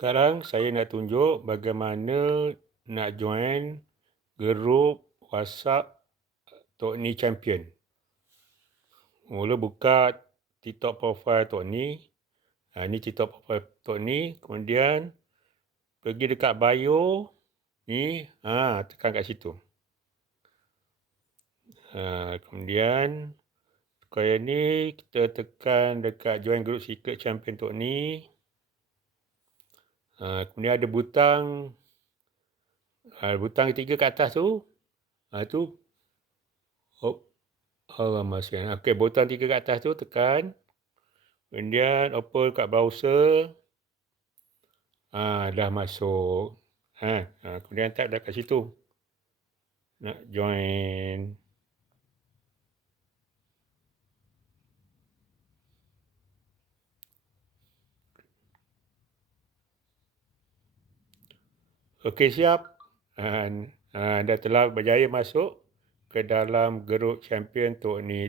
Sekarang saya nak tunjuk bagaimana nak join grup WhatsApp Tok Ni Champion. Mula buka TikTok profile Tok Ni. Ini TikTok profile Tok Ni. Kemudian pergi dekat bio ni, tekan kat situ. Kemudian sekali ni kita tekan dekat join group Secret Champion Tok Ni. Kemudian ada butang ketiga kat atas tu. Tu. Alamak, okey, butang tiga kat atas tu tekan. Kemudian open kat browser. Dah masuk. Kemudian type dah kat situ. Nak join. Okey, siap. Dah telah berjaya masuk ke dalam grup champion Tok Ni.